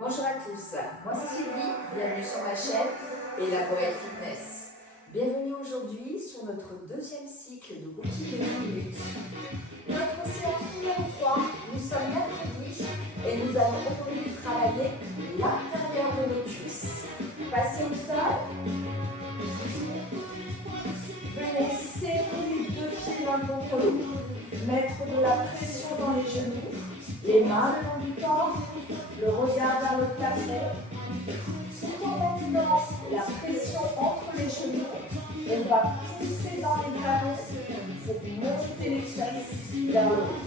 Bonjour à tous, moi c'est Sylvie, bienvenue sur ma chaîne Elaborate Fitness. Bienvenue aujourd'hui sur notre deuxième cycle de routine de 10 minutes. Notre séance numéro 3, nous sommes mercredi et nous allons aujourd'hui travailler l'intérieur de nos cuisses. Passez au sol. Venez serrer les deux pieds l'un contre l'autre. Mettre de la pression dans les genoux, les mains le long du corps, le regard vers le plafond. Tout en maintenant la pression entre les genoux, on va pousser dans les talons pour monter les fesses vers le haut.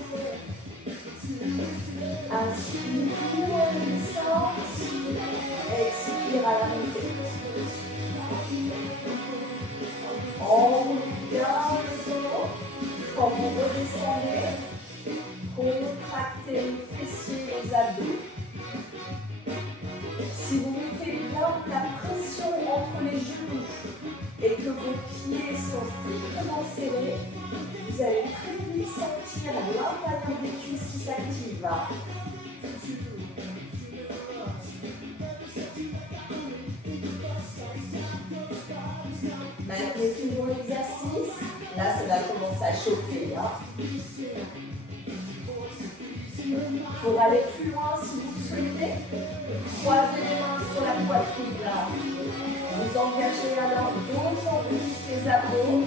Inspire à la descente, expire à la montée. On garde le dos. Quand vous redescendez, contractez les fessiers et les abdos. Si vous mettez bien la pression entre les genoux et que vos pieds sont strictement serrés, vous allez très vite sentir l'intérieur des cuisses qui s'active. Maintenez toujours l'exercice. Là, ça va commencer à chauffer. Pour aller plus loin, si vous le souhaitez, croisez les mains sur la poitrine. Vous engagez alors d'autant plus les abdos,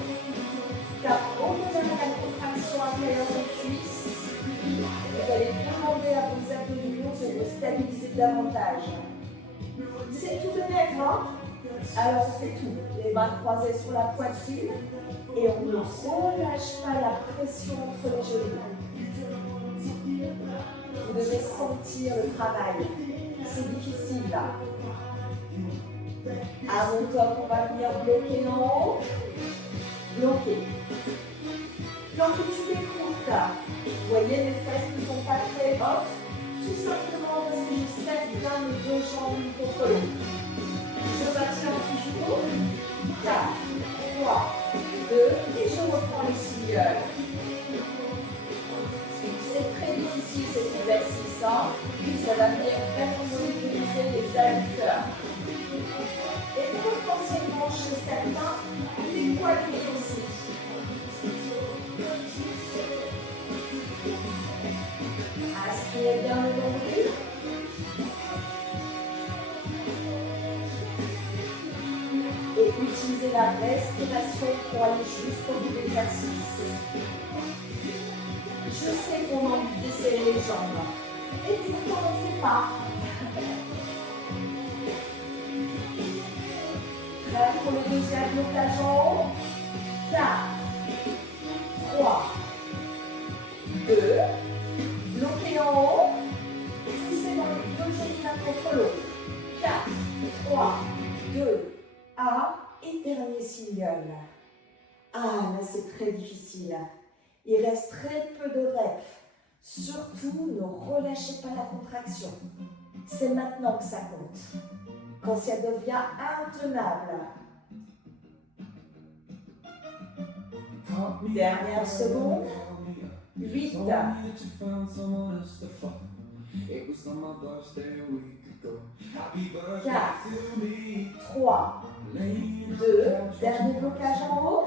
car au-delà de la contraction intérieure des cuisses, vous allez demander à vos abdominaux de vous stabiliser davantage. C'est tout de même, alors on fait tout. Les mains croisées sur la poitrine et on ne relâche pas la pression entre les genoux. Vous devez sentir le travail. C'est difficile là. À mon top, on va venir bloquer en haut. Bloquer. Quand tu t'écoutes, vous voyez, les fesses ne sont pas très hautes. Tout simplement parce que je serre bien mes deux jambes l'une contre l'autre. Je maintiens toujours. 4, 3, 2 et je reprends les singles. C'est très difficile cet exercice, ça va venir vraiment mobiliser les adducteurs. Et potentiellement chez certains, les poignets aussi. Aspirez bien le nombril. Et utilisez la respiration pour aller jusqu'au bout de l'exercice. Je sais qu'on a envie de serrer les jambes. Et pourtant, on ne fait pas. Prêt pour le deuxième blocage en haut. 4, 3, 2, bloquez en haut. Poussez dans les deux genoux l'un contre l'autre. 4, 3, 2, 1. Et dernier single. Ah, là, c'est très difficile. Il reste très peu de reps. Surtout, ne relâchez pas la contraction. C'est maintenant que ça compte. Quand ça devient intenable. Dernière seconde. 8. 4, 3, 2, dernier blocage en haut.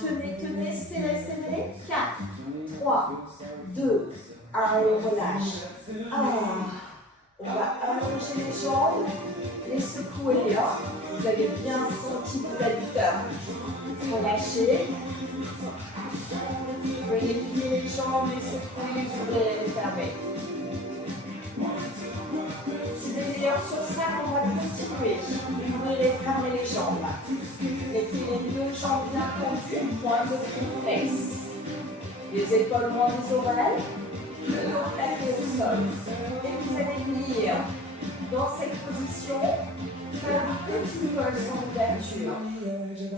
Tenez, tenez, serrez, serrez. 4, 3, 2, 1 et on relâche. On va allonger les jambes, les secouer. Vous avez bien senti vos adducteurs. Relâchez. Venez plier les jambes, les secouer, les ouvrir et les fermer. Si les meilleurs sur ça, on va continuer. Ouvrir et fermer les jambes. Mettez les deux jambes bien tendues, point de face. Les épaules loin des oreilles, le dos plaqué au sol. Et vous allez venir dans cette position, faire un petit vol sans ouverture.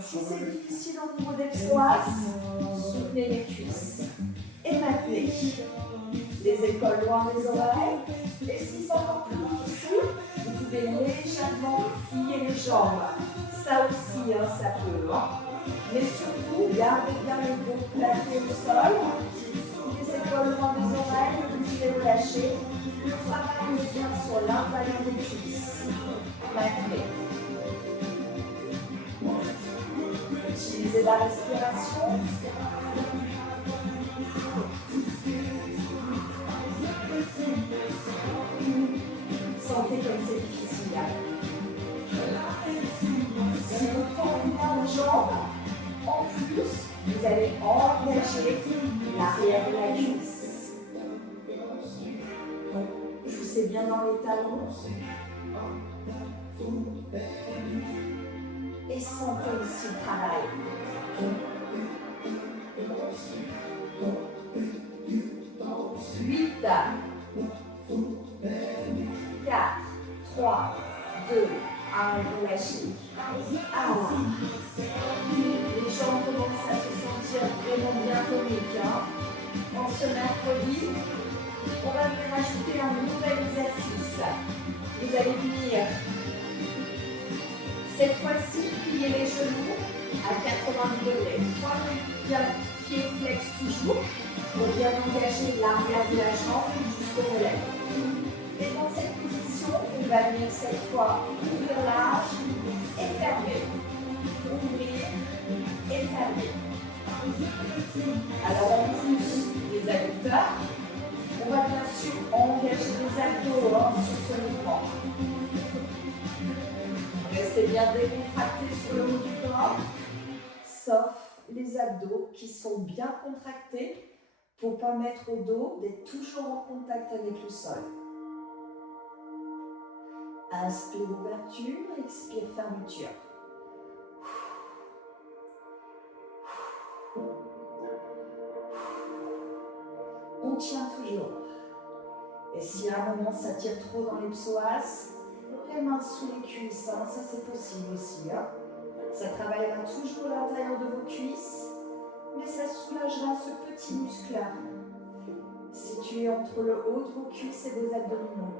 Si c'est difficile au niveau des psoas, soutenez les cuisses. Et maintenez les épaules loin des oreilles. Et si c'est encore plus difficile, vous pouvez légèrement plier les jambes. Ça aussi, ça peut. Mais surtout, gardez bien le dos plaqué au sol. Les épaules loin des oreilles, vous pouvez relâcher. Le travail est bien sur l'un l'intérieur des cuisses. Maintenez. Utilisez la respiration. Sentez comme c'est difficile. Si vous tendez bien les jambes, en plus, vous allez engager l'arrière de la cuisse. Donc, poussez bien dans les talons. Et sentez aussi le travail. 8, 4, 3, 2, 1, relâchez. Alors, les jambes commencent à se sentir vraiment bien toniques. En ce mercredi, on va venir ajouter un nouvel exercice. Vous allez venir, cette fois-ci, plier les genoux à 90 degrés. Bien, pied flex toujours, pour bien engager l'arrière de la jambe jusqu'au relais. Et dans cette position, on va venir cette fois ouvrir large et fermer. Ouvrir et fermer. Alors en plus des adducteurs, on va bien sûr engager les abdos sur ce mouvement. Restez bien décontractés sur le haut du corps, sauf les abdos qui sont bien contractés pour ne pas mettre au dos, d'être toujours en contact avec le sol. Inspire ouverture, expire fermeture. On tient toujours. Et si à un moment ça tire trop dans les psoas, les mains sous les cuisses, ça c'est possible aussi. Ça travaillera toujours à l'intérieur de vos cuisses, mais ça soulagera ce petit muscle-là, situé entre le haut de vos cuisses et vos abdominaux.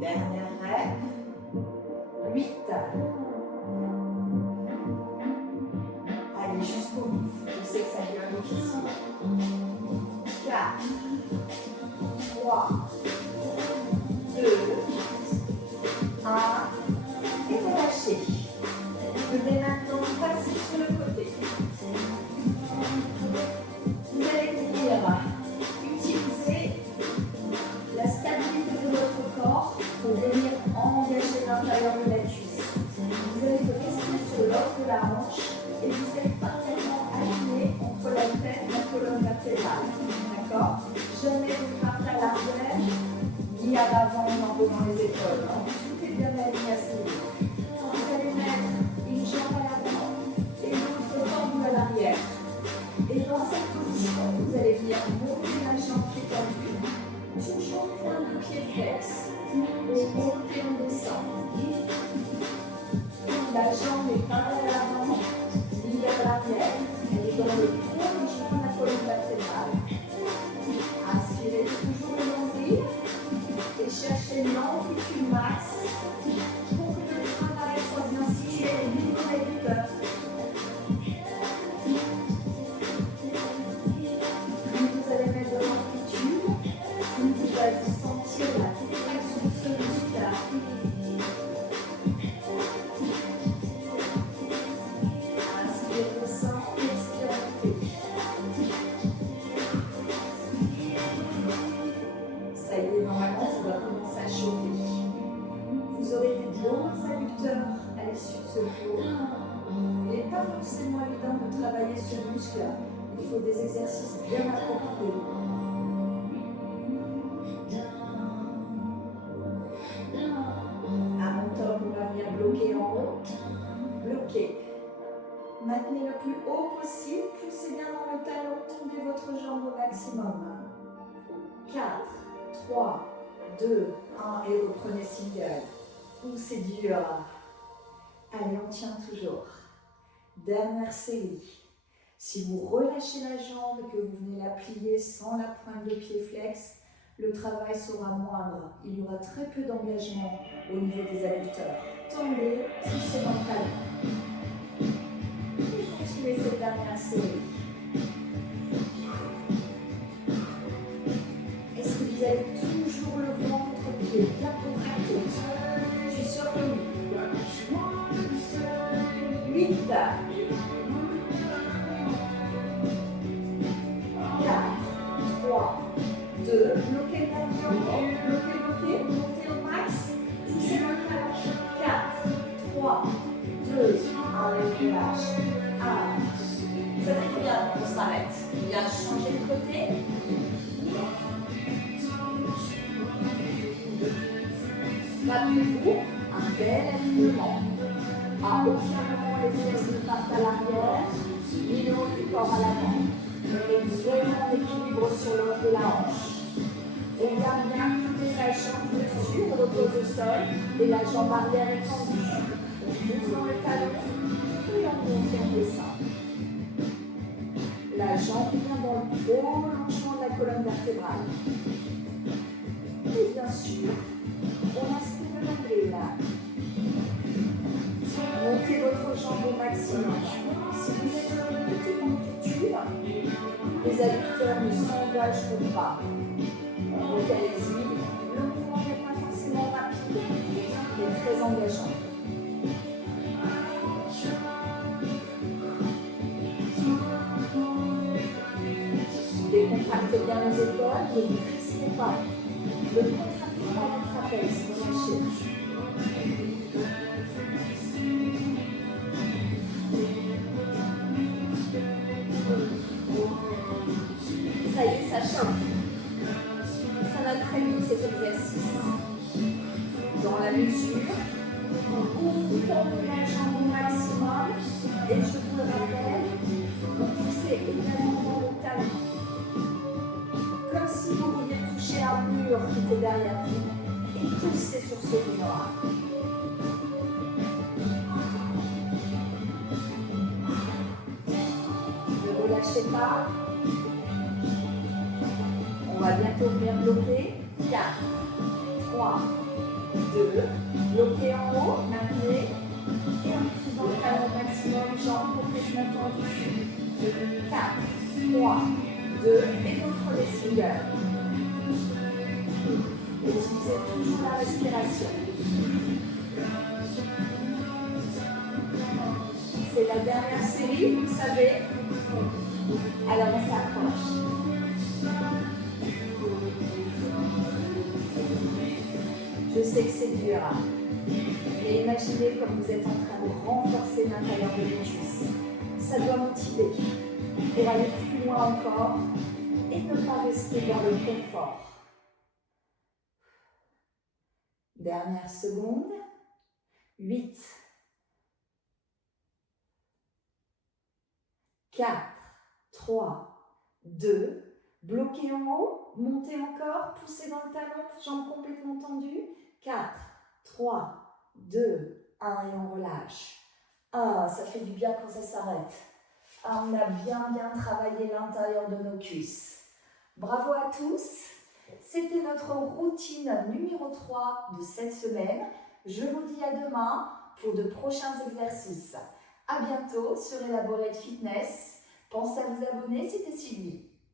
Dernière rêve. 8. Allez, jusqu'au bout. Je sais que ça devient difficile. 4, 3, 2, 1. Et relâchez. Venez maintenant passer sur le côté. Vous allez venir utiliser la stabilité de votre corps pour venir engager l'intérieur de la cuisse. Vous allez rester sur l'os de la hanche et vous êtes parfaitement aligné entre la tête et la colonne vertébrale. D'accord? Jamais vous partez à l'arrière, ni à l'avant, ni en haut dans les épaules. Tout est bien aligné à ce niveau. Vous allez mettre une jambe à l'avant et l'autre tendue à l'arrière. Et dans cette position, vous allez venir monter la jambe qui est tendue. Toujours point de pied flex. Et monter en descend. La jambe est pas à l'avant, ni vers l'arrière. Elle est dans le tronc du genou de la colonne vertébrale. Inspirez toujours le nombril et cherchez l'amplitude max pour que le travail soit bien situé au niveau des cœurs. Plus vous allez mettre de l'amplitude, plus vous allez sentir la contraction de ce muscle. Inspire le sang, expire la tête. Ça y est, normalement, ça va commencer à chauffer. Vous aurez des bons adducteurs à l'issue de ce cours. Il n'est pas forcément évident de travailler ce muscle. Il faut des exercices bien appropriés. À mon tour, on va venir bloquer en haut. Bloquer. Maintenez le plus haut possible. Poussez bien dans le talon. Tendez votre jambe au maximum. 4, 3, 2, 1 et reprenez single. C'est dur. Allez, on tient toujours. Dernière série. Si vous relâchez la jambe et que vous venez la plier sans la pointe de pied flex, le travail sera moindre. Il y aura très peu d'engagement au niveau des adducteurs. Tendez, tissez dans le talon. dernière série. Est-ce que vous avez toujours le ventre qui est bien contracté? Je suis sûre que oui. 8, 4, 3, 2, bloquez le tapis encore, bloquez, montez au max, poussez dans le talon, 4, 3, 2, 1, relâche, 1. Ça fait combien qu'on s'arrête? Bien changer de côté. Rappelez-vous, un bel alignement. À aucun moment les fesses ne partent à l'arrière, ni le haut du corps à l'avant. On met vraiment l'équilibre sur l'os de la hanche. On garde bien quitter la jambe dessus, on repose au sol et la jambe arrière est tendue. On pousse dans le talon et on monte et on descend. La jambe vient dans le prolongement de la colonne vertébrale. Et bien sûr, on inspire l'anglais là. Montez votre jambe au maximum. Si vous êtes sur une petite amplitude, les adducteurs ne s'engageront pas. Donc allez-y, le mouvement n'est pas forcément rapide, mais très engageant. Décontractez bien les épaules, ne vous crispez pas. Ne contractez pas la trapèze, relâchez. Ça y est, ça chauffe. Ça va très vite cet exercice. Dans la mesure, on ouvre la jambe au maximum et je vous le rappelle, vous poussez également dans le talon. Comme si vous vouliez toucher un mur qui était derrière vous et pousser sur ce mur. Ne relâchez pas. On va bientôt venir bloquer. 4, 3, 2, bloquez en haut, maintenez. Et on pousse dans le talon maximum, jambes complètement tendues. 4, 3, 2, et contre les singles. Utilisez toujours la respiration. C'est la dernière série, vous le savez. Alors on s'approche. Je sais que c'est dur, mais imaginez comme vous êtes en train de renforcer l'intérieur de vos cuisses. Ça doit motiver pour aller plus loin encore et ne pas rester dans le confort. Dernière seconde. 8, 4, 3, 2, bloquez en haut, montez encore, poussez dans le talon, jambes complètement tendues. 4, 3, 2, 1 et on relâche. Ah, ça fait du bien quand ça s'arrête. Ah, on a bien travaillé l'intérieur de nos cuisses. Bravo à tous. C'était notre routine numéro 3 de cette semaine. Je vous dis à demain pour de prochains exercices. À bientôt sur Elaborate Fitness. Pensez à vous abonner, c'était Sylvie.